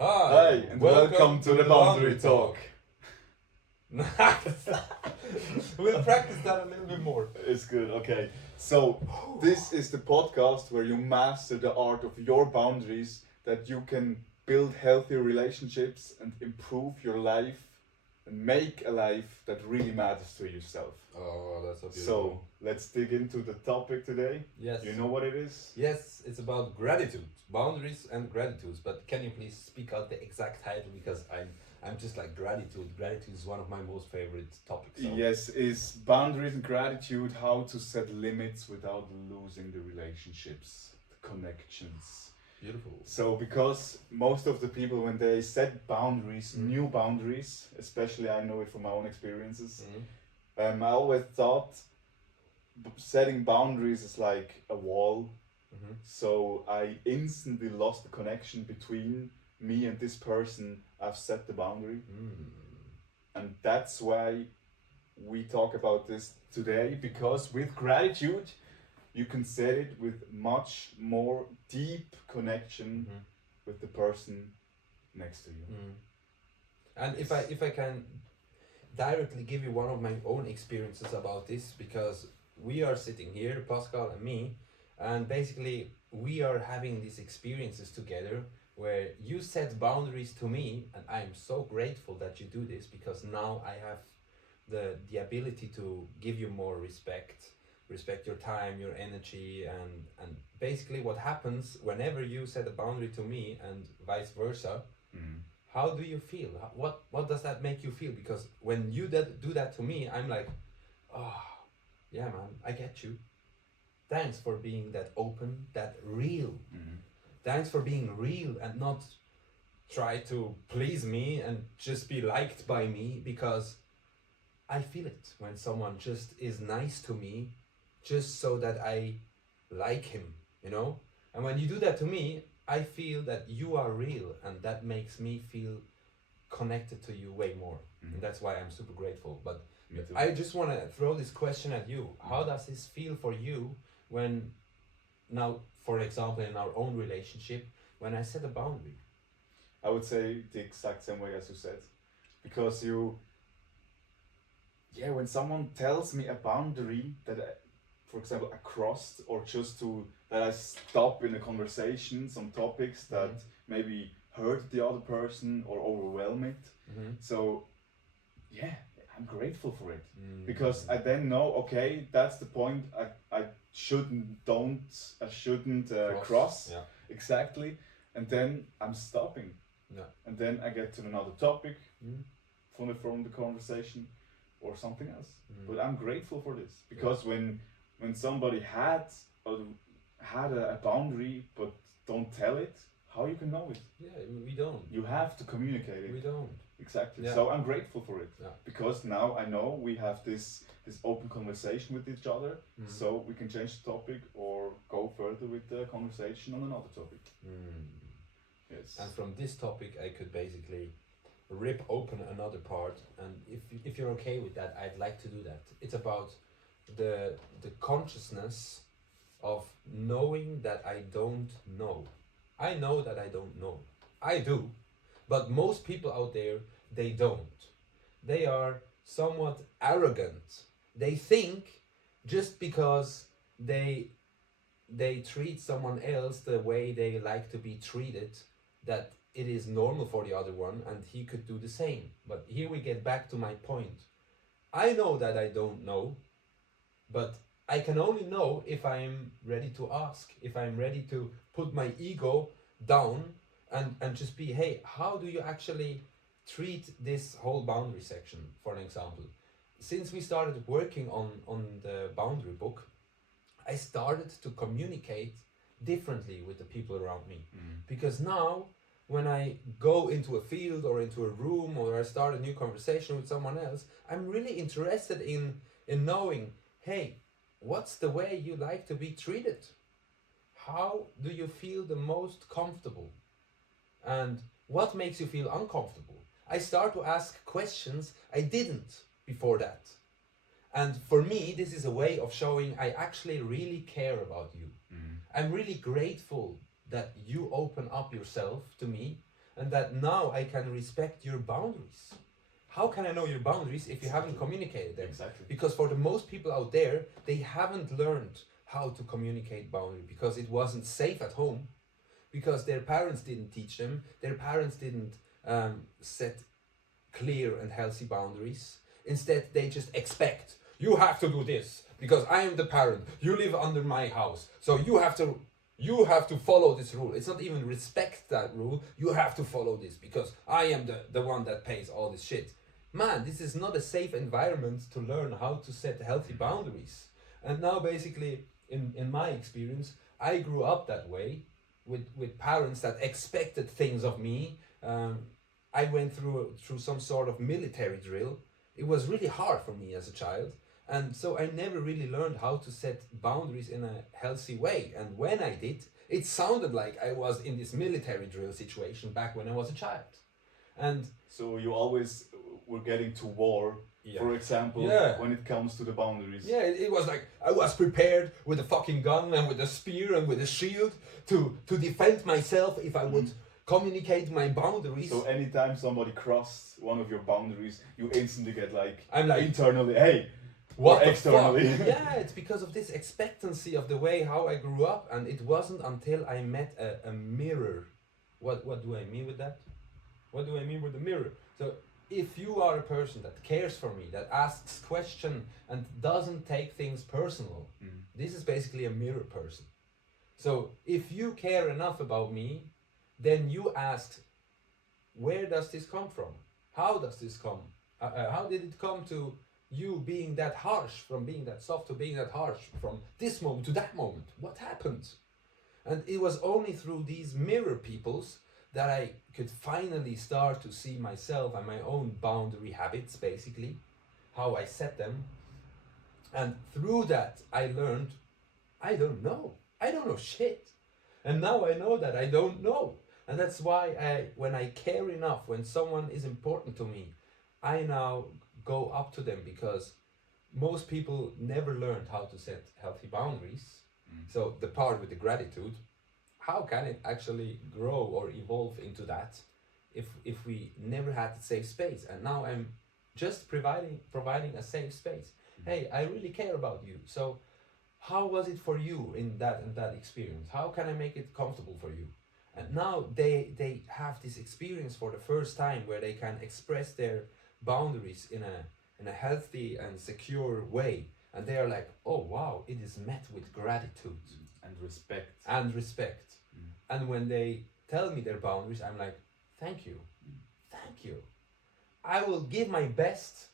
Hi, and welcome to the Boundary Talk. Nice. We'll practice that a little bit more. It's good, okay. So, this is the podcast where you master the art of your boundaries, that you can build healthy relationships and improve your life and make a life that really matters to yourself. Oh, that's so beautiful. So, let's dig into the topic today. Yes. You know what it is? Yes, it's about gratitude, boundaries and gratitudes. But can you please speak out the exact title, because I'm just like gratitude. Gratitude is one of my most favorite topics. So. Yes, is boundaries and gratitude, how to set limits without losing the relationships, the connections. Beautiful. So, because most of the people, when they set boundaries, new boundaries, especially I know it from my own experiences, I always thought setting boundaries is like a wall. So I instantly lost the connection between me and this person. I've set the boundary. And that's why we talk about this today, because with gratitude, you can set it with much more deep connection with the person next to you. And if I can directly give you one of my own experiences about this, because we are sitting here, Pascal and me, and basically we are having these experiences together where you set boundaries to me, and I'm so grateful that you do this, because now I have the ability to give you more respect your time, your energy, and basically what happens whenever you set a boundary to me and vice versa. How do you feel? What does that make you feel? Because when you do that to me, I'm like, oh, yeah, man, I get you. Thanks for being that open, that real. Thanks for being real and not try to please me and just be liked by me, because I feel it when someone just is nice to me just so that I like him, you know? And when you do that to me, I feel that you are real, and that makes me feel connected to you way more. And that's why I'm super grateful. But I just want to throw this question at you. How does this feel for you when, now, for example, in our own relationship, when I set a boundary? I would say the exact same way as you said. Because when someone tells me a boundary that for example, I crossed, or just that I stop in a conversation, some topics that maybe hurt the other person or overwhelm it. So, I'm grateful for it, because I then know, okay, that's the point. I shouldn't cross. Yeah. Exactly, and then I'm stopping. And then I get to another topic from the conversation or something else. But I'm grateful for this, because when somebody had a boundary but don't tell it, how you can know it? Yeah, we don't. You have to communicate it. We don't. Exactly. Yeah. So I'm grateful for it, Yeah. because now I know we have this open conversation with each other, so we can change the topic or go further with the conversation on another topic. Yes. And from this topic, I could basically rip open another part, and if you're okay with that, I'd like to do that. It's about the consciousness of knowing that I don't know. I know that I don't know. I do. But most people out there, they don't. They are somewhat arrogant. They think just because they treat someone else the way they like to be treated, that it is normal for the other one, and he could do the same. But here we get back to my point. I know that I don't know, but I can only know if I'm ready to ask, if I'm ready to put my ego down and just be, hey, how do you actually treat this whole boundary section, for an example? Since we started working on the boundary book, I started to communicate differently with the people around me. Because now, when I go into a field or into a room, or I start a new conversation with someone else, I'm really interested in knowing, hey, what's the way you like to be treated? How do you feel the most comfortable? And what makes you feel uncomfortable? I start to ask questions I didn't before that. And for me, this is a way of showing I actually really care about you. I'm really grateful that you open up yourself to me, and that now I can respect your boundaries. How can I know your boundaries if you haven't communicated them? Exactly. Because for the most people out there, they haven't learned how to communicate boundary because it wasn't safe at home, because their parents didn't teach them, their parents didn't set clear and healthy boundaries. Instead, they just expect, you have to do this because I am the parent. You live under my house, so you have to follow this rule. It's not even respect that rule. You have to follow this because I am the one that pays all this shit. Man, this is not a safe environment to learn how to set healthy boundaries. And now basically, in my experience, I grew up that way with parents that expected things of me. I went through some sort of military drill. It was really hard for me as a child. And so I never really learned how to set boundaries in a healthy way. And when I did, it sounded like I was in this military drill situation back when I was a child. And so you always were getting to war, for example, when it comes to the boundaries. Yeah, it was like I was prepared with a fucking gun and with a spear and with a shield to defend myself if I would communicate my boundaries. So anytime somebody crossed one of your boundaries, you instantly get I'm like internally, hey, what or the externally. fuck? Yeah, it's because of this expectancy of the way how I grew up, and it wasn't until I met a mirror. What do I mean with that? What do I mean with the mirror? So if you are a person that cares for me, that asks questions and doesn't take things personal, this is basically a mirror person. So if you care enough about me, then you ask, where does this come from? How does this come? How did it come to you being that harsh, from being that soft to being that harsh, from this moment to that moment? What happened? And it was only through these mirror peoples that I could finally start to see myself and my own boundary habits, basically, how I set them. And through that, I learned, I don't know shit. And now I know that I don't know. And that's why when I care enough, when someone is important to me, I now go up to them, because most people never learned how to set healthy boundaries. So the part with the gratitude, how can it actually grow or evolve into that if we never had the safe space? And now I'm just providing a safe space. Hey, I really care about you. So how was it for you in that and that experience? How can I make it comfortable for you? And now they have this experience for the first time where they can express their boundaries in a healthy and secure way. And they are like, oh wow, it is met with gratitude. And respect. And when they tell me their boundaries, I'm like, thank you. I will give my best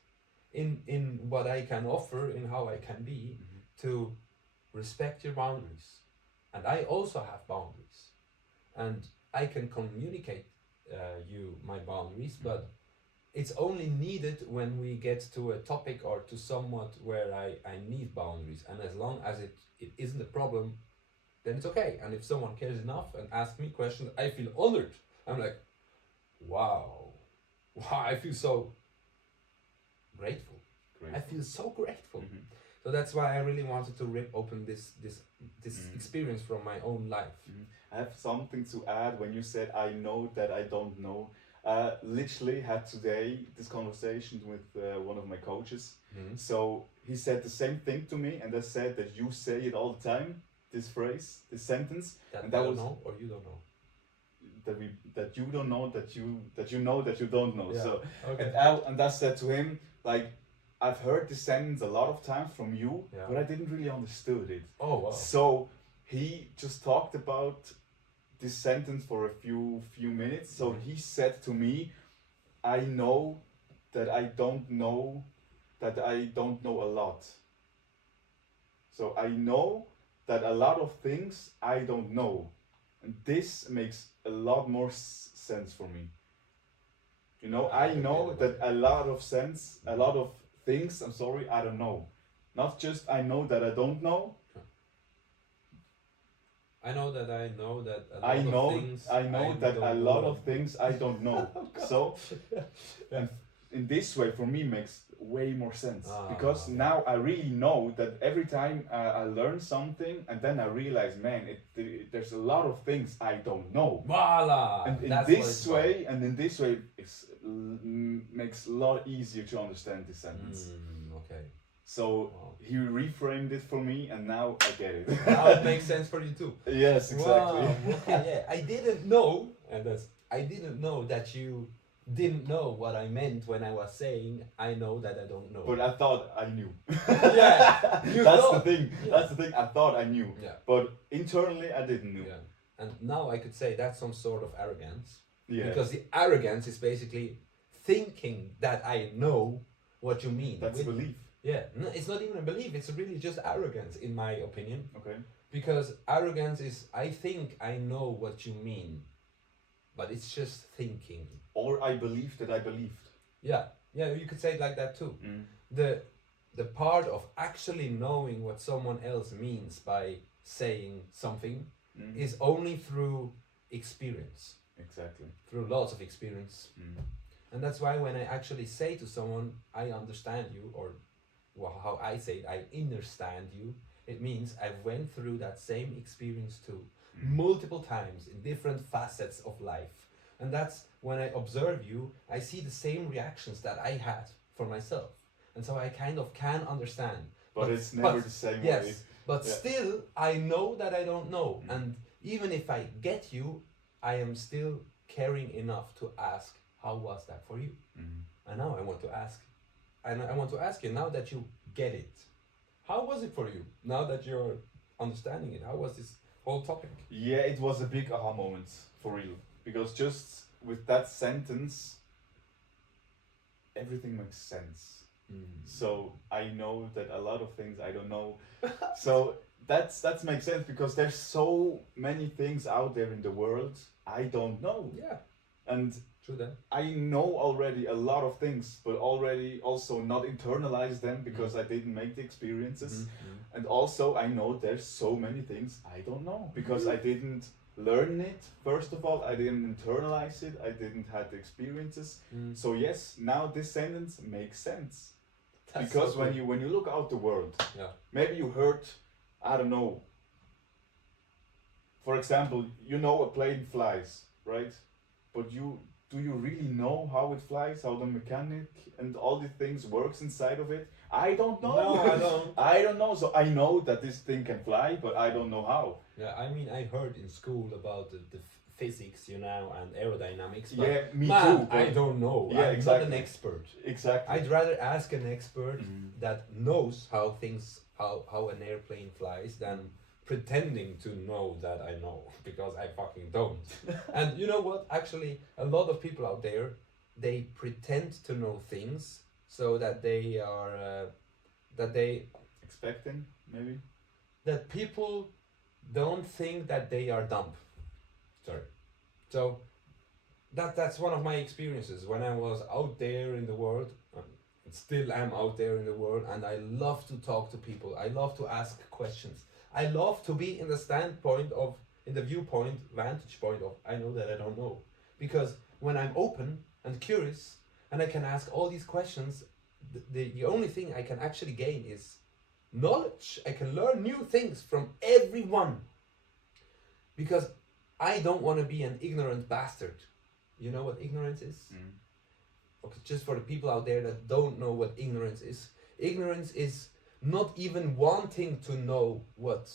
in what I can offer, in how I can be, to respect your boundaries. And I also have boundaries. And I can communicate you my boundaries, but it's only needed when we get to a topic or to somewhat where I need boundaries. And as long as it isn't a problem, then it's okay. And if someone cares enough and asks me questions, I feel honored. I'm like, wow, I feel so grateful. I feel so grateful. So that's why I really wanted to rip open this experience from my own life. I have something to add. When you said, I know that I don't know, literally had today this conversation with one of my coaches. So he said the same thing to me, and I said that you say it all the time, this phrase, this sentence. That I don't know, or you don't know? That you don't know that you know that you don't know. Yeah. So okay. and I said to him, like, I've heard this sentence a lot of times from you, but I didn't really understood it. Oh wow. So he just talked about this sentence for a few minutes. So he said to me, I know that I don't know a lot. So I know that a lot of things I don't know. And this makes a lot more sense for me. You know, I know that a lot of things, I don't know. Not just I know that I don't know. I know that I know that a lot of things I don't know. So, and in this way, for me, makes way more sense Ah, because okay. now I really know that every time I learn something and then I realize, man, there's a lot of things I don't know. Voila! And in That's what this it's about. way, it's makes a lot easier to understand this sentence. Okay. So Wow. he reframed it for me, and now I get it. Now it makes sense for you too. Yes, exactly. Wow. Okay. Yeah. I didn't know, and I didn't know that you didn't know what I meant when I was saying I know that I don't know. But I thought I knew. Yeah. You That's thought. the thing. Yeah. That's the thing. I thought I knew. Yeah. But internally, I didn't know. Yeah. And now I could say that's some sort of arrogance. Yeah. Because the arrogance is basically thinking that I know what you mean. That's belief. Yeah, no, it's not even a belief, it's really just arrogance, in my opinion. Okay. Because arrogance is, I think I know what you mean, but it's just thinking. Or I believe that I believed. Yeah, you could say it like that too. Mm. The part of actually knowing what someone else means by saying something is only through experience. Exactly. Through lots of experience. Mm. And that's why when I actually say to someone, I understand you, or well, how I say it, I understand you, it means I went through that same experience too, multiple times in different facets of life. And that's when I observe you, I see the same reactions that I had for myself. And so I kind of can understand. But it's never the same way. Yes, but still, I know that I don't know. And even if I get you, I am still caring enough to ask, how was that for you? And now I want to ask. And I want to ask you, now that you get it, how was it for you? Now that you're understanding it, how was this whole topic? Yeah, it was a big aha moment, for real. Because just with that sentence, everything makes sense. So I know that a lot of things I don't know. So that makes sense because there's so many things out there in the world I don't know. Yeah. And true that. I know already a lot of things, but already also not internalize them because I didn't make the experiences. And also I know there's so many things I don't know because I didn't learn it. First of all, I didn't internalize it. I didn't have the experiences. So yes, now this sentence makes sense. That's because so when cool. you look out the world, maybe you heard, I don't know, for example, you know a plane flies, right? But do you really know how it flies, how the mechanic and all the things works inside of it? I don't know. No, I don't. I don't know. So I know that this thing can fly, but I don't know how. Yeah, I mean, I heard in school about the physics, and aerodynamics. But Yeah, me man, too. I don't know. Yeah, I'm exactly. not an expert. Exactly. I'd rather ask an expert that knows how an airplane flies than pretending to know that I know, because I fucking don't. And you know what? Actually, a lot of people out there, they pretend to know things so that they are expecting maybe that people don't think that they are dumb. Sorry. So that's one of my experiences when I was out there in the world. And still am out there in the world, and I love to talk to people. I love to ask questions. I love to be in the vantage point of I know that I don't know. Because when I'm open and curious and I can ask all these questions, the only thing I can actually gain is knowledge. I can learn new things from everyone. Because I don't want to be an ignorant bastard. You know what ignorance is? Okay, just for the people out there that don't know what ignorance is not even wanting to know what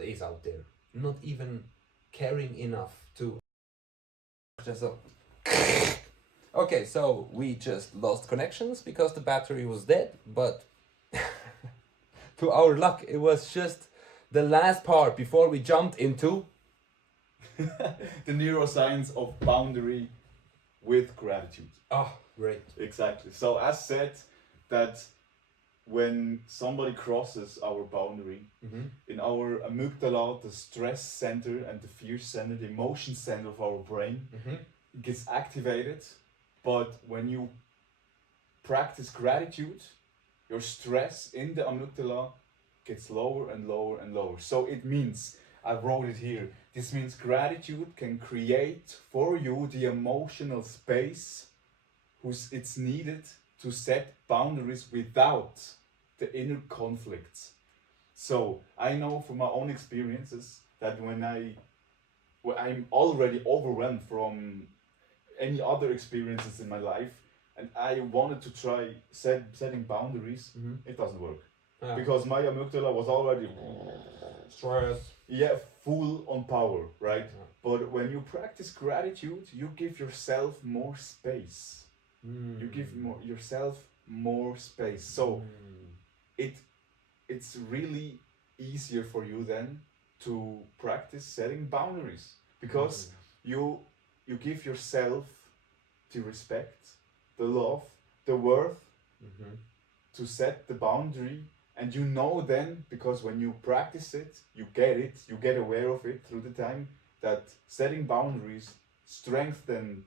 is out there, not even caring enough to just so. Okay, so we just lost connections because the battery was dead, but to our luck it was just the last part before we jumped into the neuroscience of boundary with gratitude. Oh, great. Exactly. So as said, that when somebody crosses our boundary, in our amygdala, the stress center and the fear center, the emotion center of our brain, it gets activated. But when you practice gratitude, your stress in the amygdala gets lower and lower and lower. So it means, I wrote it here, this means gratitude can create for you the emotional space it's needed to set boundaries without the inner conflicts. So I know from my own experiences that when I'm already overwhelmed from any other experiences in my life, and I wanted to try setting boundaries, it doesn't work. Yeah. Because my amygdala was already Stress. full on power, right? Yeah. But when you practice gratitude, you give yourself more space. You give yourself more space. So it's really easier for you then to practice setting boundaries, because you give yourself the respect, the love, the worth to set the boundary. And you know then, because when you practice it, you get aware of it through the time, that setting boundaries strengthen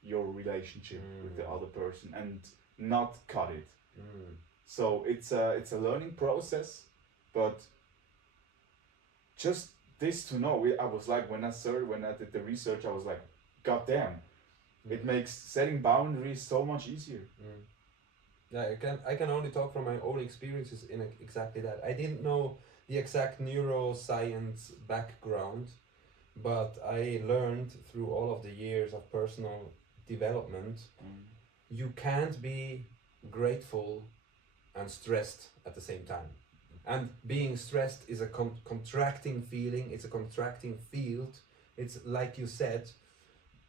your relationship with the other person and not cut it. So it's a learning process, but just this to know, I was like, when I did the research, I was like, God damn, it makes setting boundaries so much easier. Yeah, I can only talk from my own experiences in exactly that. I didn't know the exact neuroscience background, but I learned through all of the years of personal development, you can't be grateful and stressed at the same time. And being stressed is a contracting feeling, it's a contracting field. It's like you said,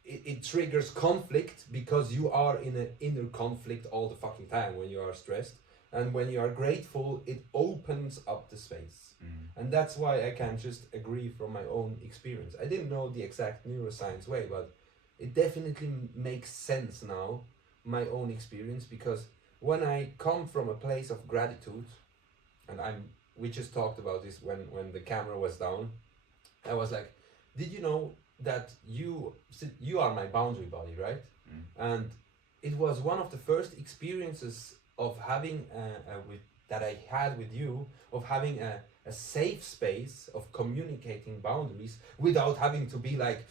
it triggers conflict because you are in an inner conflict all the fucking time when you are stressed. And when you are grateful, it opens up the space. And that's why I can just agree from my own experience. I didn't know the exact neuroscience way, but it definitely makes sense now, my own experience, because when I come from a place of gratitude, and we just talked about this when the camera was down, I was like, did you know that you are my boundary body, right? And it was one of the first experiences of having that I had with you, of having a safe space of communicating boundaries without having to be like,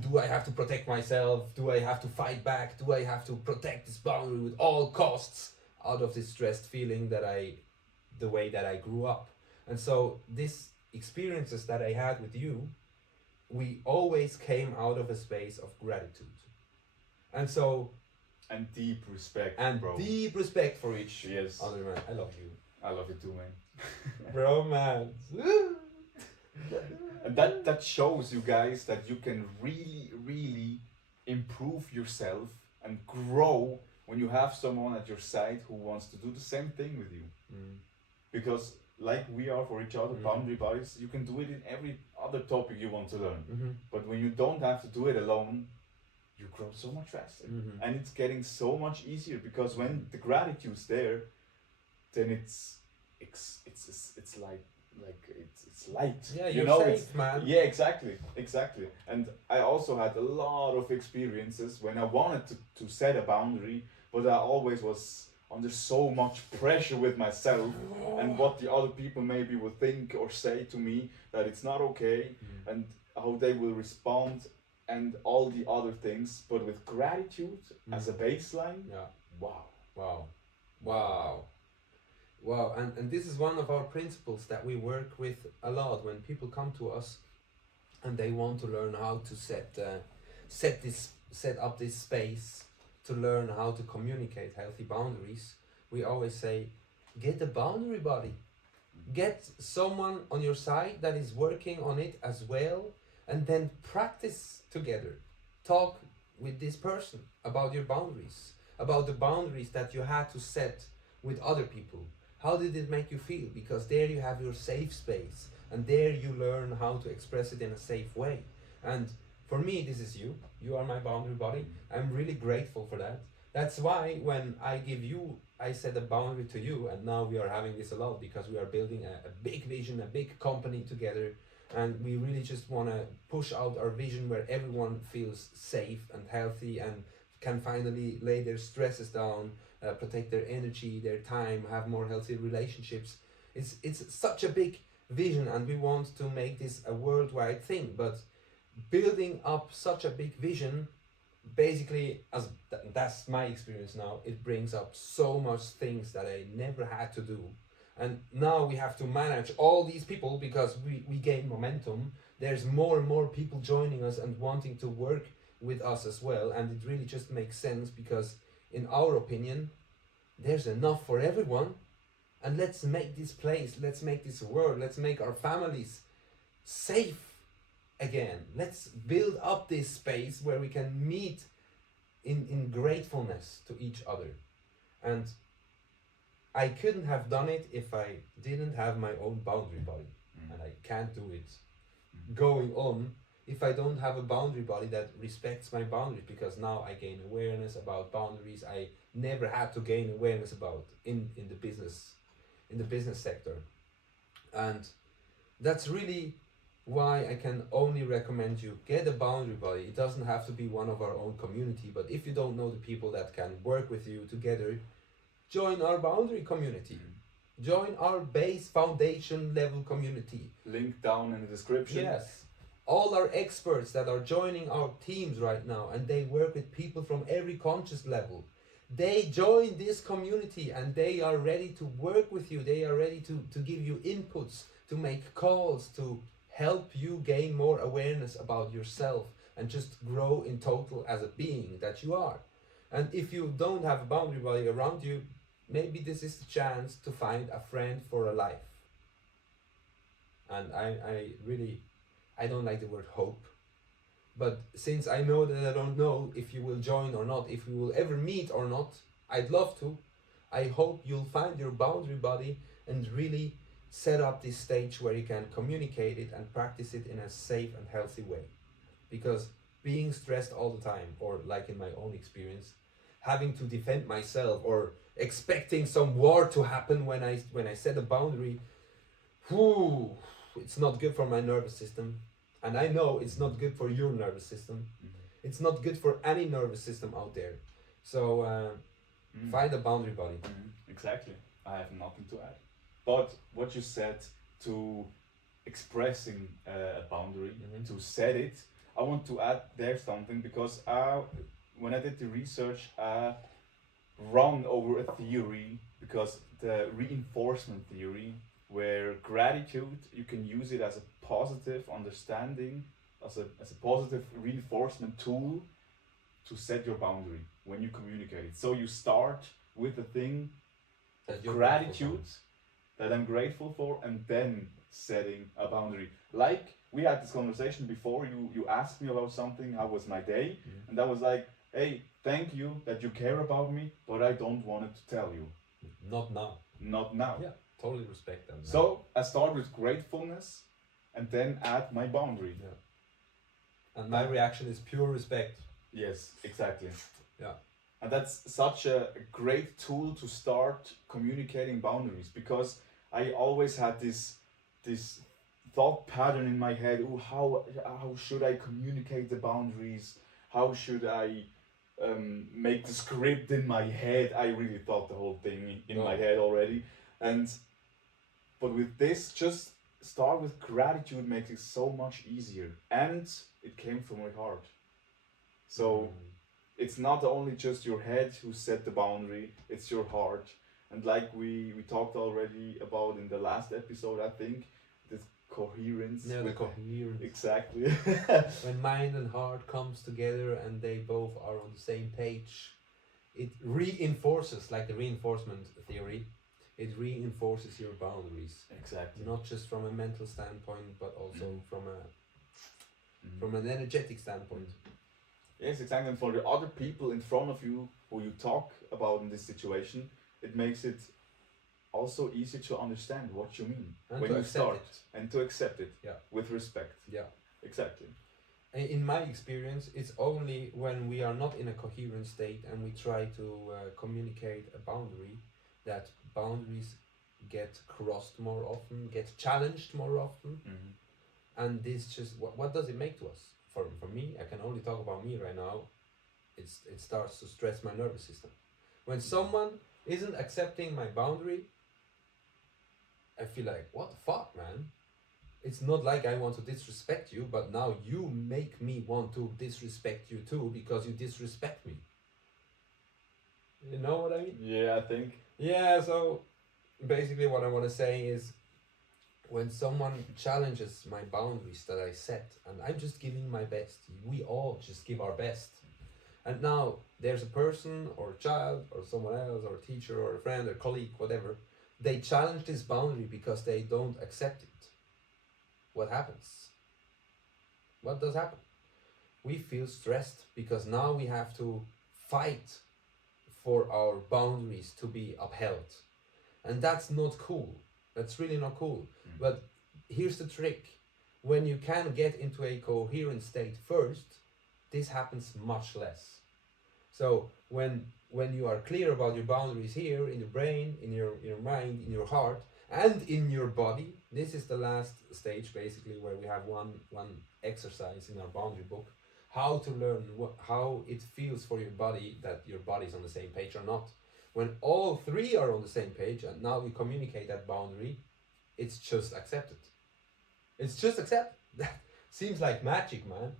do I have to protect myself? Do I have to fight back? Do I have to protect this boundary with all costs, out of this stressed feeling the way that I grew up? And so these experiences that I had with you, we always came out of a space of gratitude. And so... And deep respect, and bro. deep respect for each Yes. other, man. I love you. I love you too, man. Romance. And that shows you guys that you can really, really improve yourself and grow when you have someone at your side who wants to do the same thing with you. Because like we are for each other, boundary bodies, you can do it in every other topic you want to learn. But when you don't have to do it alone, you grow so much faster. And it's getting so much easier, because when the gratitude's there, then it's light. Yeah, you you're know, safe, man. Yeah, exactly. And I also had a lot of experiences when I wanted to set a boundary, but I always was under so much pressure with myself and what the other people maybe will think or say to me, that it's not okay, and how they will respond and all the other things. But with gratitude as a baseline, Wow, and this is one of our principles that we work with a lot when people come to us and they want to learn how to set up this space to learn how to communicate healthy boundaries. We always say, get a boundary buddy. Get someone on your side that is working on it as well, and then practice together. Talk with this person about your boundaries, about the boundaries that you had to set with other people. How did it make you feel? Because there you have your safe space, and there you learn how to express it in a safe way. And for me, this is you. You are my boundary buddy. I'm really grateful for that. That's why when I set a boundary to you, and now we are having this a lot because we are building a big vision, a big company together, and we really just want to push out our vision where everyone feels safe and healthy and can finally lay their stresses down, protect their energy, their time, have more healthy relationships. It's such a big vision, and we want to make this a worldwide thing. But building up such a big vision basically, that's my experience now, it brings up so much things that I never had to do. And now we have to manage all these people because we gain momentum. There's more and more people joining us and wanting to work with us as well. And it really just makes sense because, in our opinion, there's enough for everyone. And let's make this place, let's make this world, let's make our families safe again. Let's build up this space where we can meet in gratefulness to each other. And I couldn't have done it if I didn't have my own boundary body. And I can't do it going on if I don't have a boundary body that respects my boundaries, because now I gain awareness about boundaries I never had to gain awareness about in the business sector. And that's really why I can only recommend you get a boundary body. It doesn't have to be one of our own community, but if you don't know the people that can work with you together, join our boundary community. Join our base foundation level community. Link down in the description. Yes. All our experts that are joining our teams right now, and they work with people from every conscious level. They join this community and they are ready to work with you. They are ready to give you inputs, to make calls, to help you gain more awareness about yourself and just grow in total as a being that you are. And if you don't have a boundary body around you, maybe this is the chance to find a friend for a life. And I don't like the word hope, but since I know that I don't know if you will join or not, if we will ever meet or not, I'd love to. I hope you'll find your boundary body and really set up this stage where you can communicate it and practice it in a safe and healthy way. Because being stressed all the time, or like in my own experience, having to defend myself or expecting some war to happen when I set a boundary, it's not good for my nervous system. And I know it's not good for your nervous system. It's not good for any nervous system out there. So find a boundary body. Exactly. I have nothing to add. But what you said to expressing a boundary, to set it, I want to add there something, because when I did the research, I run over a theory, because the reinforcement theory, where gratitude, you can use it as a positive understanding, as a positive reinforcement tool to set your boundary when you communicate. So you start with the thing of gratitude that I'm grateful for, and then setting a boundary. Like we had this conversation before, you asked me about something, how was my day, and I was like, hey, thank you that you care about me, but I don't want to tell you. Not now. Not now. Yeah, totally respect that. So I start with gratefulness and then add my boundary. Yeah. And my reaction is pure respect. Yes, exactly. Yeah. And that's such a great tool to start communicating boundaries, because I always had this thought pattern in my head. Oh, how should I communicate the boundaries? How should I make the script in my head? I really thought the whole thing in my head already. But with this, just start with gratitude makes it so much easier. And it came from my heart. So it's not only just your head who set the boundary, it's your heart. And like we talked already about in the last episode, I think, this coherence. Yeah, the coherence. Exactly. When mind and heart comes together and they both are on the same page, it reinforces, like the reinforcement theory, it reinforces your boundaries. Exactly. Not just from a mental standpoint, but also from an energetic standpoint. Yes, exactly. And for the other people in front of you who you talk about in this situation, it makes it also easy to understand what you mean and when to you accept start it. And to accept it with respect. Yeah, exactly. In my experience, it's only when we are not in a coherent state and we try to communicate a boundary that boundaries get crossed more often, get challenged more often. And this just what does it make to us? For me, I can only talk about me right now. It starts to stress my nervous system. When someone isn't accepting my boundary, I feel like, what the fuck, man? It's not like I want to disrespect you, but now you make me want to disrespect you too because you disrespect me. You know what I mean? Yeah, I think. Yeah, so basically what I want to say is when someone challenges my boundaries that I set, and I'm just giving my best, we all just give our best. And now there's a person or a child or someone else or a teacher or a friend or colleague, whatever, they challenge this boundary because they don't accept it. What happens? What does happen? We feel stressed because now we have to fight for our boundaries to be upheld. And that's not cool. That's really not cool. But here's the trick. When you can get into a coherent state first, this happens much less. So when you are clear about your boundaries here in your brain, in your mind, in your heart, and in your body, this is the last stage basically where we have one exercise in our boundary book, how to learn how it feels for your body that your body is on the same page or not. When all three are on the same page and now we communicate that boundary, it's just accepted. It's just accepted. That seems like magic, man.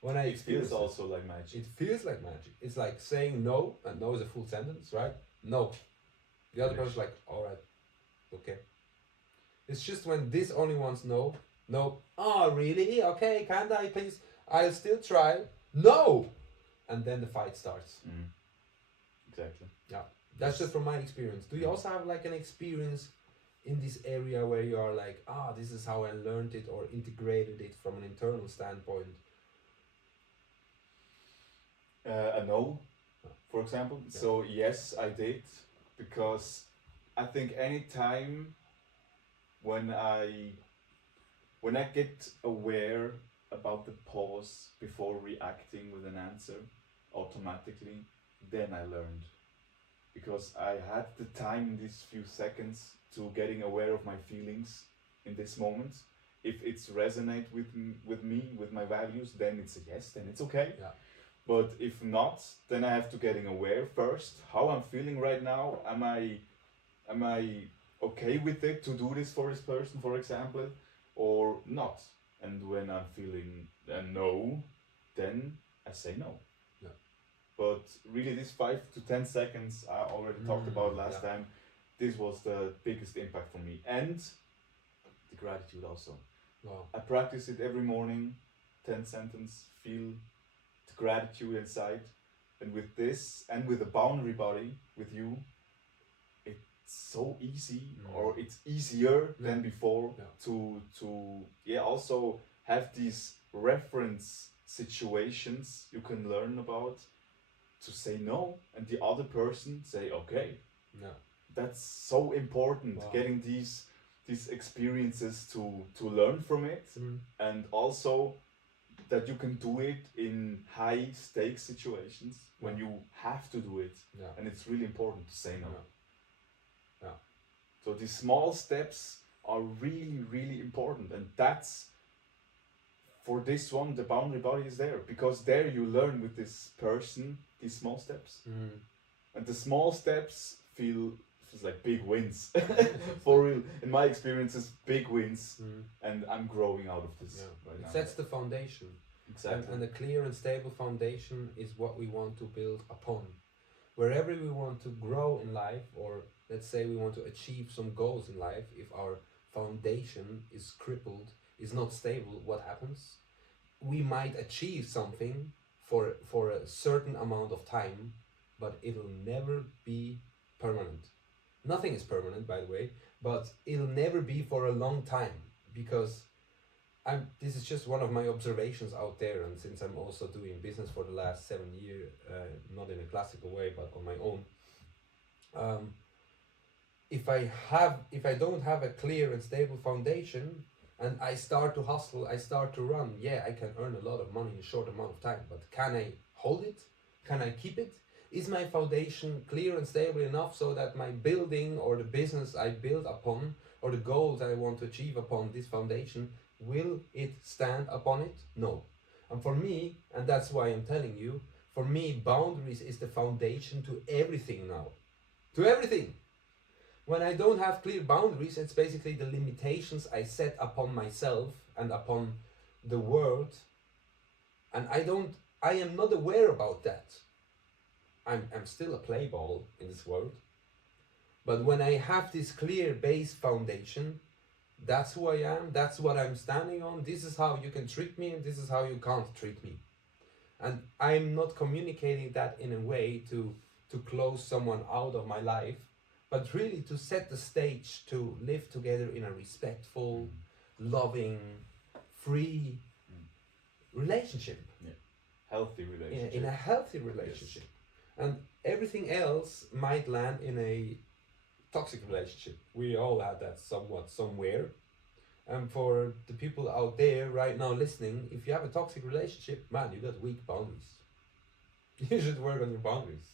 When I It feels also like magic. It feels like magic. It's like saying no, and no is a full sentence, right? No. The other person's like, all right, okay. It's just when this only wants no, no. Oh, really? Okay, can't I please? I'll still try. No, and then the fight starts. Exactly. Yeah, that's just from my experience. Do you also have like an experience in this area where you are like, this is how I learned it or integrated it from an internal standpoint? A no, for example. Yeah. So yes, I did, because I think any time when I get aware about the pause before reacting with an answer automatically, then I learned, because I had the time in these few seconds to getting aware of my feelings in this moment. If it's resonate with me, with my values, then it's a yes, then it's okay. Yeah. But if not, then I have to getting aware first how I'm feeling right now. Am I okay with it to do this for this person, for example, or not? And when I'm feeling a no, then I say no. Yeah. But really, these 5 to 10 seconds I already talked about last time. This was the biggest impact for me, and the gratitude also. Wow. I practice it every morning. 10 sentence. Feel the gratitude inside, and with this and with the boundary body with you, it's so easy, or it's easier than before to also have these reference situations you can learn about, to say no and the other person say okay. That's so important. Getting these experiences to learn from it, and also that you can do it in high stakes situations when you have to do it, and it's really important to say no. So these small steps are really, really important, and that's for this one, the boundary body is there, because there you learn with this person these small steps, and the small steps feels like big wins. For real, in my experiences, big wins, and I'm growing out of this right now. It sets the foundation. Exactly. And a clear and stable foundation is what we want to build upon. Wherever we want to grow in life, or let's say we want to achieve some goals in life, if our foundation is crippled, is not stable, what happens? We might achieve something for a certain amount of time, but it'll never be permanent. Nothing is permanent, by the way, but it'll never be for a long time, because this is just one of my observations out there, and since I'm also doing business for the last 7 years, not in a classical way, but on my own. If I don't have a clear and stable foundation, and I start to hustle, I start to run, I can earn a lot of money in a short amount of time, but can I hold it? Can I keep it? Is my foundation clear and stable enough so that my building, or the business I build upon, or the goals I want to achieve upon this foundation, will it stand upon it? No. And for me, and that's why I'm telling you, for me, boundaries is the foundation to everything now. To everything. When I don't have clear boundaries, it's basically the limitations I set upon myself and upon the world, and I am not aware about that. I'm still a play ball in this world, but when I have this clear base foundation, that's who I am, that's what I'm standing on, this is how you can treat me and this is how you can't treat me. And I'm not communicating that in a way to close someone out of my life, but really to set the stage to live together in a respectful, loving, free relationship. Yeah. Healthy relationship. In a healthy relationship. Yes. And everything else might land in a toxic relationship. We all have that somewhat somewhere. And for the people out there right now listening, if you have a toxic relationship, man, you got weak boundaries. You should work on your boundaries.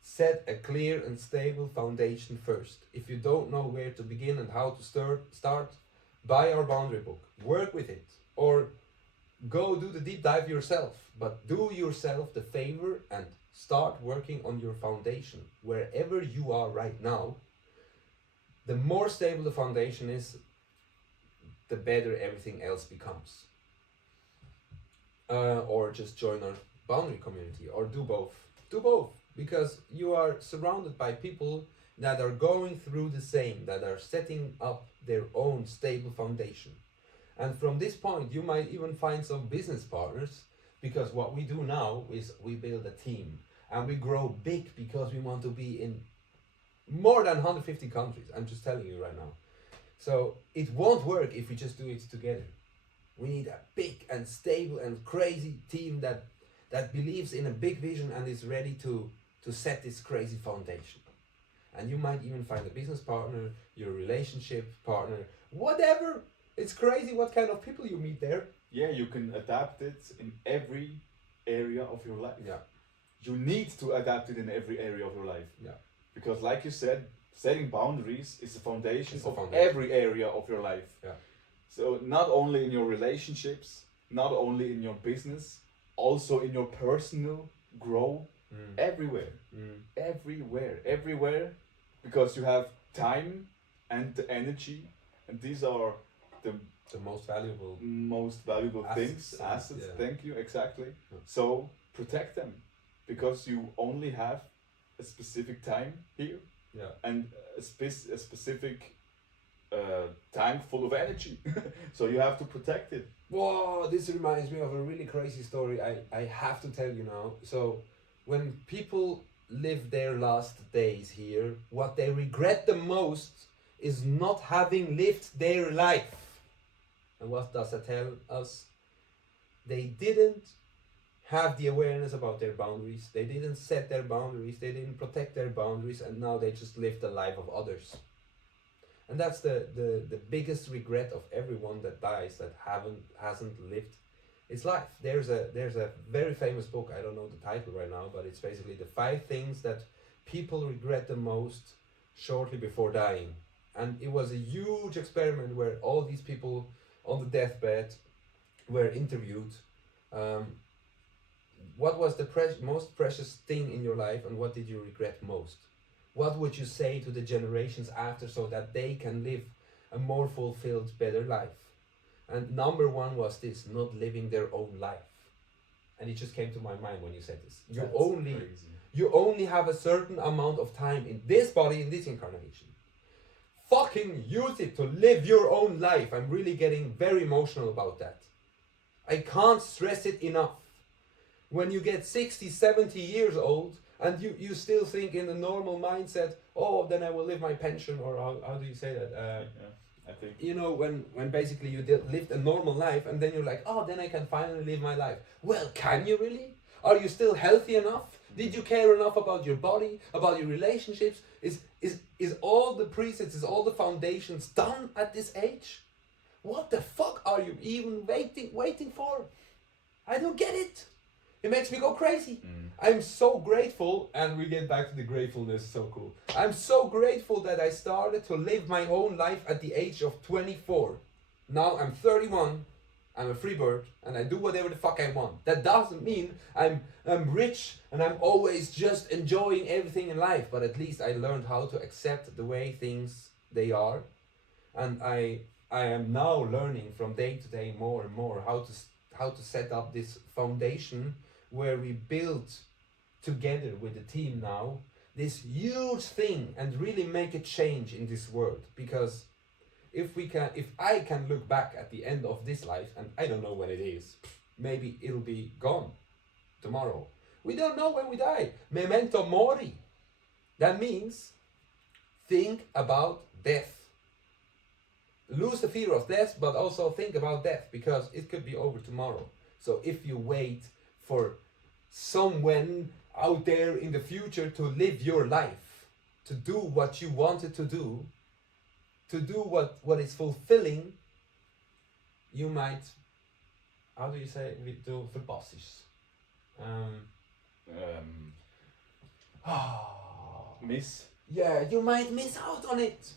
Set a clear and stable foundation first. If you don't know where to begin and how to start, buy our boundary book. Work with it. Or go do the deep dive yourself. But do yourself the favor and start working on your foundation. Wherever you are right now, the more stable the foundation is, the better everything else becomes. Or just join our boundary community, or do both. Do both, because you are surrounded by people that are going through the same, that are setting up their own stable foundation. And from this point, you might even find some business partners, because what we do now is we build a team, and we grow big because we want to be in more than 150 countries. I'm just telling you right now. So it won't work if we just do it together. We need a big and stable and crazy team that believes in a big vision and is ready to set this crazy foundation. And you might even find a business partner, your relationship partner, whatever. It's crazy what kind of people you meet there. Yeah, you can adapt it in every area of your life. Yeah. You need to adapt it in every area of your life. Yeah. Because like you said, setting boundaries is the foundation of foundation. every area of your life. Yeah. So not only in your relationships, not only in your business, also in your personal growth, everywhere. Everywhere, because you have time and the energy, and these are the most valuable assets. Yeah. Thank you, exactly. Yeah. So protect them, because you only have a specific time here. Yeah. And a specific time full of energy. So you have to protect it. Whoa, this reminds me of a really crazy story I have to tell you now. So when people live their last days here, what they regret the most is not having lived their life. And what does that tell us? They didn't have the awareness about their boundaries. They didn't set their boundaries. They didn't protect their boundaries, and now they just live the life of others. And that's the biggest regret of everyone that dies, that hasn't lived its life. There's a very famous book, I don't know the title right now, but it's basically the 5 things that people regret the most shortly before dying. And it was a huge experiment where all these people on the deathbed were interviewed. What was the most precious thing in your life, and what did you regret most? What would you say to the generations after so that they can live a more fulfilled, better life? And number 1 was this: not living their own life. And it just came to my mind when you said this. You only have a certain amount of time in this body, in this incarnation. Fucking use it to live your own life. I'm really getting very emotional about that. I can't stress it enough. When you get 60, 70 years old and you still think in the normal mindset, oh, then I will live my pension, or how do you say that? I think. You know, when basically you lived a normal life and then you're like, oh, then I can finally live my life. Well, can you really? Are you still healthy enough? Did you care enough about your body, about your relationships? Is all the presets, is all the foundations done at this age? What the fuck are you even waiting for? I don't get it. It makes me go crazy. I'm so grateful, and we get back to the gratefulness, so cool. I'm so grateful that I started to live my own life at the age of 24. Now I'm 31, I'm a free bird and I do whatever the fuck I want. That doesn't mean I'm rich and I'm always just enjoying everything in life, but at least I learned how to accept the way things they are, and I am now learning from day to day more and more how to set up this foundation where we build together with the team now this huge thing and really make a change in this world. Because if I can look back at the end of this life, and I don't know when it is, maybe it'll be gone tomorrow. We don't know when we die. Memento mori. That means think about death. Lose the fear of death, but also think about death, because it could be over tomorrow. So if you wait for someone out there in the future to live your life, to do what you wanted to do what is fulfilling, you might, how do you say, do verpassisch. Miss. Yeah, you might miss out on it.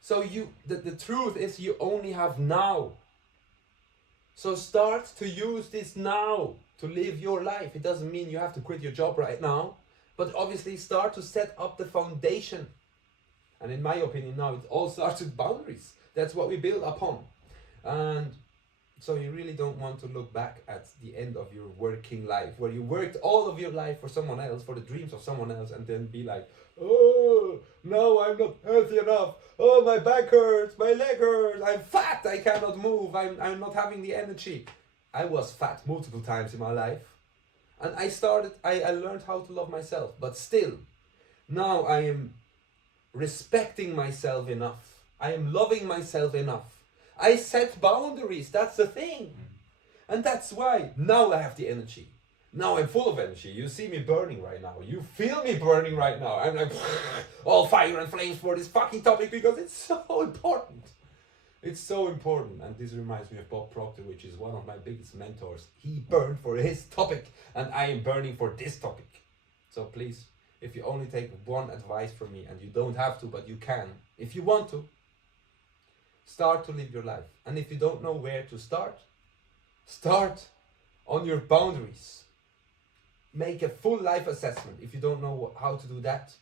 So the truth is you only have now. So start to use this now to live your life. It doesn't mean you have to quit your job right now, but obviously start to set up the foundation. And in my opinion now, it all starts with boundaries. That's what we build upon. And so you really don't want to look back at the end of your working life, where you worked all of your life for someone else, for the dreams of someone else, and then be like, oh, no, I'm not healthy enough. Oh, my back hurts, my leg hurts, I'm fat, I cannot move, I'm not having the energy. I was fat multiple times in my life. And I learned how to love myself. But still, now I am respecting myself enough. I am loving myself enough. I set boundaries, that's the thing. And that's why now I have the energy. Now I'm full of energy. You see me burning right now. You feel me burning right now. I'm like all fire and flames for this fucking topic, because it's so important. It's so important. And this reminds me of Bob Proctor, which is one of my biggest mentors. He burned for his topic and I am burning for this topic. So please, if you only take one advice from me, and you don't have to, but you can, if you want to, start to live your life. And if you don't know where to start on your boundaries. Make a full life assessment. If you don't know how to do that,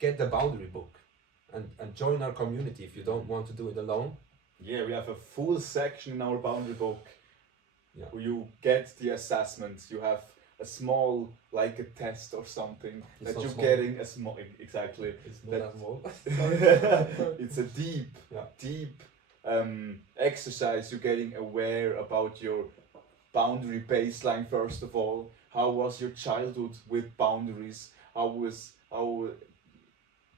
get the boundary book and join our community if you don't want to do it alone. Yeah, we have a full section in our boundary book. Yeah. Where you get the assessments. You have a small, like a test or something, It's that not you're small. getting a small, exactly. It's not That- that small. It's a deep Yeah. exercise. You're getting aware about your boundary baseline first of all. How was your childhood with boundaries? How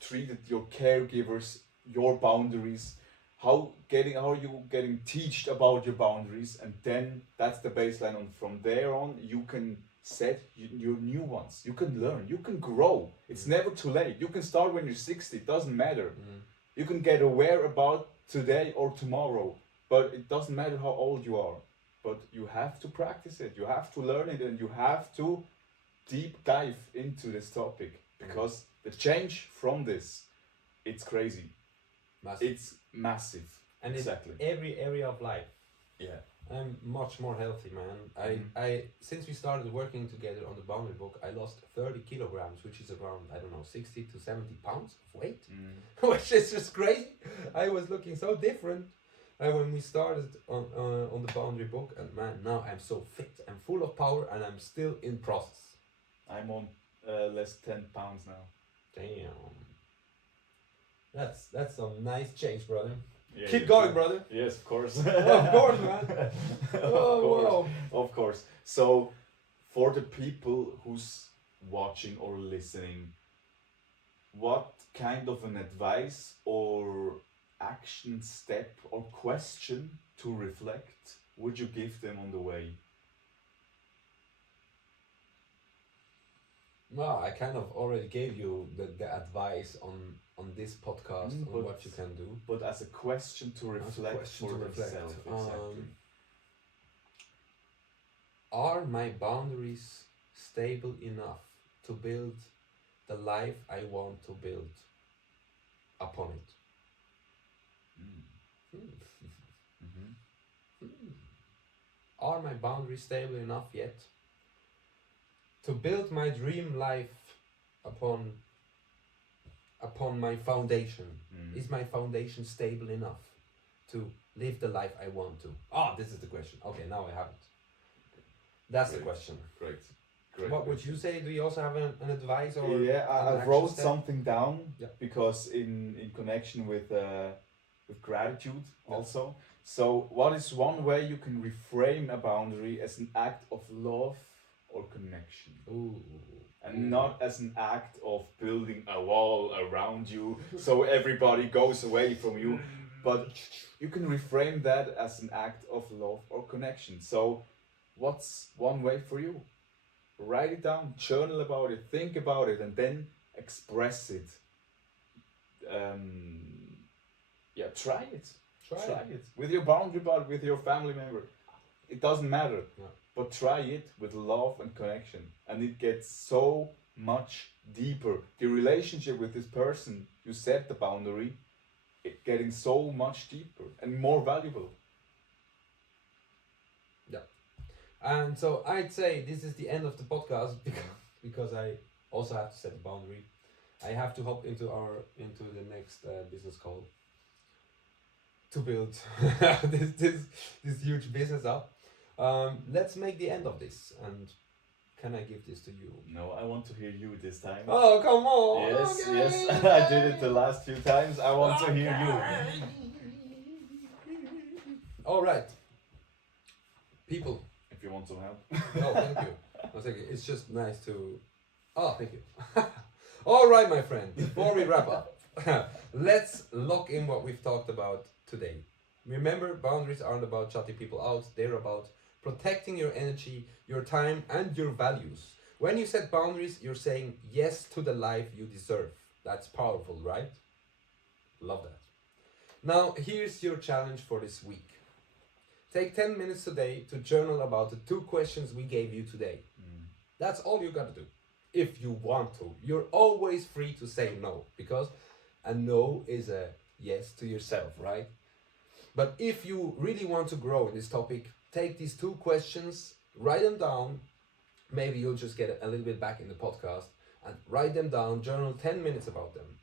treated your caregivers your boundaries? How are you getting taught about your boundaries? And then that's the baseline. And from there on, you can set your new ones. You can learn. You can grow. It's never too late. You can start when you're 60. It doesn't matter. You can get aware about today or tomorrow, but it doesn't matter how old you are. But you have to practice it. You have to learn it, and you have to deep dive into this topic, because the change from this, it's crazy. Massive. It's massive. And exactly. in every area of life. Yeah. I'm much more healthy, man. I since we started working together on the boundary book, I lost 30 kilograms, which is around, I don't know, 60 to 70 pounds of weight, which is just crazy. I was looking so different when we started on the boundary book, and man, now I'm so fit, I'm full of power, and I'm still in process. I'm on less 10 pounds now. Damn. That's some nice change, brother. Yeah, Keep going, brother. Yes, of course. Of course, man. Of course. So, for the people who's watching or listening, what kind of an advice or action step or question to reflect would you give them on the way? Well, I kind of already gave you the advice on this podcast on what you can do. But as a question to reflect for themselves. Exactly. Are my boundaries stable enough to build the life I want to build upon it? Are my boundaries stable enough yet to build my dream life upon my foundation? Is my foundation stable enough to live the life I want to? This is the question. Okay, now I have it. That's the question. Great. What would you say? Do you also have an advice or? Yeah, I wrote something down because in connection with gratitude also. So, what is one way you can reframe a boundary as an act of love or connection? And not as an act of building a wall around you so everybody goes away from you, but you can reframe that as an act of love or connection. So, what's one way for you? Write it down, journal about it, think about it, and then express it. Try it. Try it with your boundary buddy, with your family member. It doesn't matter, but try it with love and connection, and it gets so much deeper. The relationship with this person you set the boundary, it getting so much deeper and more valuable. And so I'd say this is the end of the podcast because I also have to set a boundary. I have to hop into the next business call to build this huge business up. Let's make the end of this. And can I give this to you? No, I want to hear you this time. Oh, come on! Yes, okay. yes, I did it the last few times. I want to hear you. All right, people. If you want some help. No, thank you. No, thank you. It's just nice to. Oh, thank you. All right, my friend. Before we wrap up, let's lock in what we've talked about today. Remember, boundaries aren't about shutting people out. They're about protecting your energy, your time, and your values. When you set boundaries, you're saying yes to the life you deserve. That's powerful, right? Love that. Now, here's your challenge for this week. Take 10 minutes today to journal about the 2 questions we gave you today. That's all you got to do. If you want to. You're always free to say no, because a no is a yes to yourself, right? But if you really want to grow in this topic, take these 2 questions, write them down. Maybe you'll just get a little bit back in the podcast, and write them down, journal 10 minutes about them.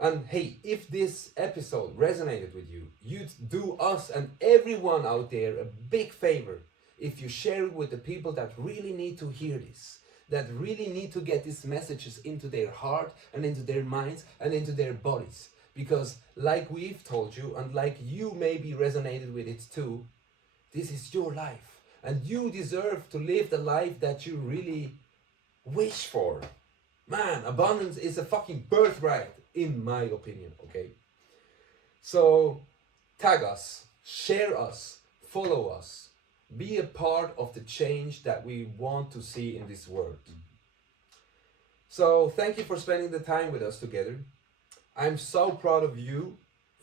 And hey, if this episode resonated with you, you'd do us and everyone out there a big favor if you share it with the people that really need to hear this, that really need to get these messages into their heart and into their minds and into their bodies. Because like we've told you, and like you maybe resonated with it too, this is your life. And you deserve to live the life that you really wish for. Man, abundance is a fucking birthright, in my opinion, okay? So, tag us, share us, follow us. Be a part of the change that we want to see in this world. So, thank you for spending the time with us together. I'm so proud of you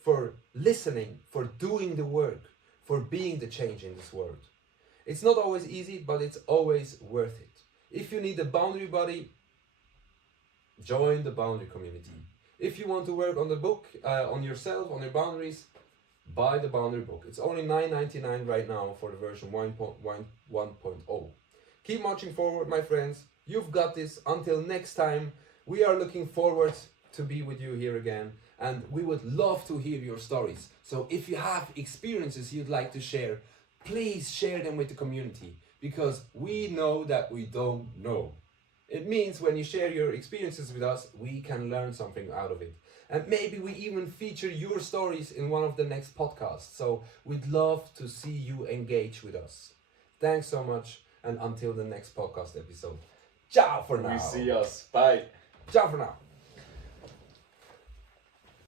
for listening, for doing the work, for being the change in this world. It's not always easy, but it's always worth it. If you need a boundary buddy, join the boundary community. If you want to work on the book, on yourself, on your boundaries, buy the boundary book. It's only $9.99 right now for the version 1.0. Keep marching forward, my friends. You've got this. Until next time, we are looking forward to be with you here again, and we would love to hear your stories. So if you have experiences you'd like to share, please share them with the community, because we know that we don't know. It means when you share your experiences with us, we can learn something out of it. And maybe we even feature your stories in one of the next podcasts. So we'd love to see you engage with us. Thanks so much, and until the next podcast episode. Ciao for now. We see us. Bye. Ciao for now.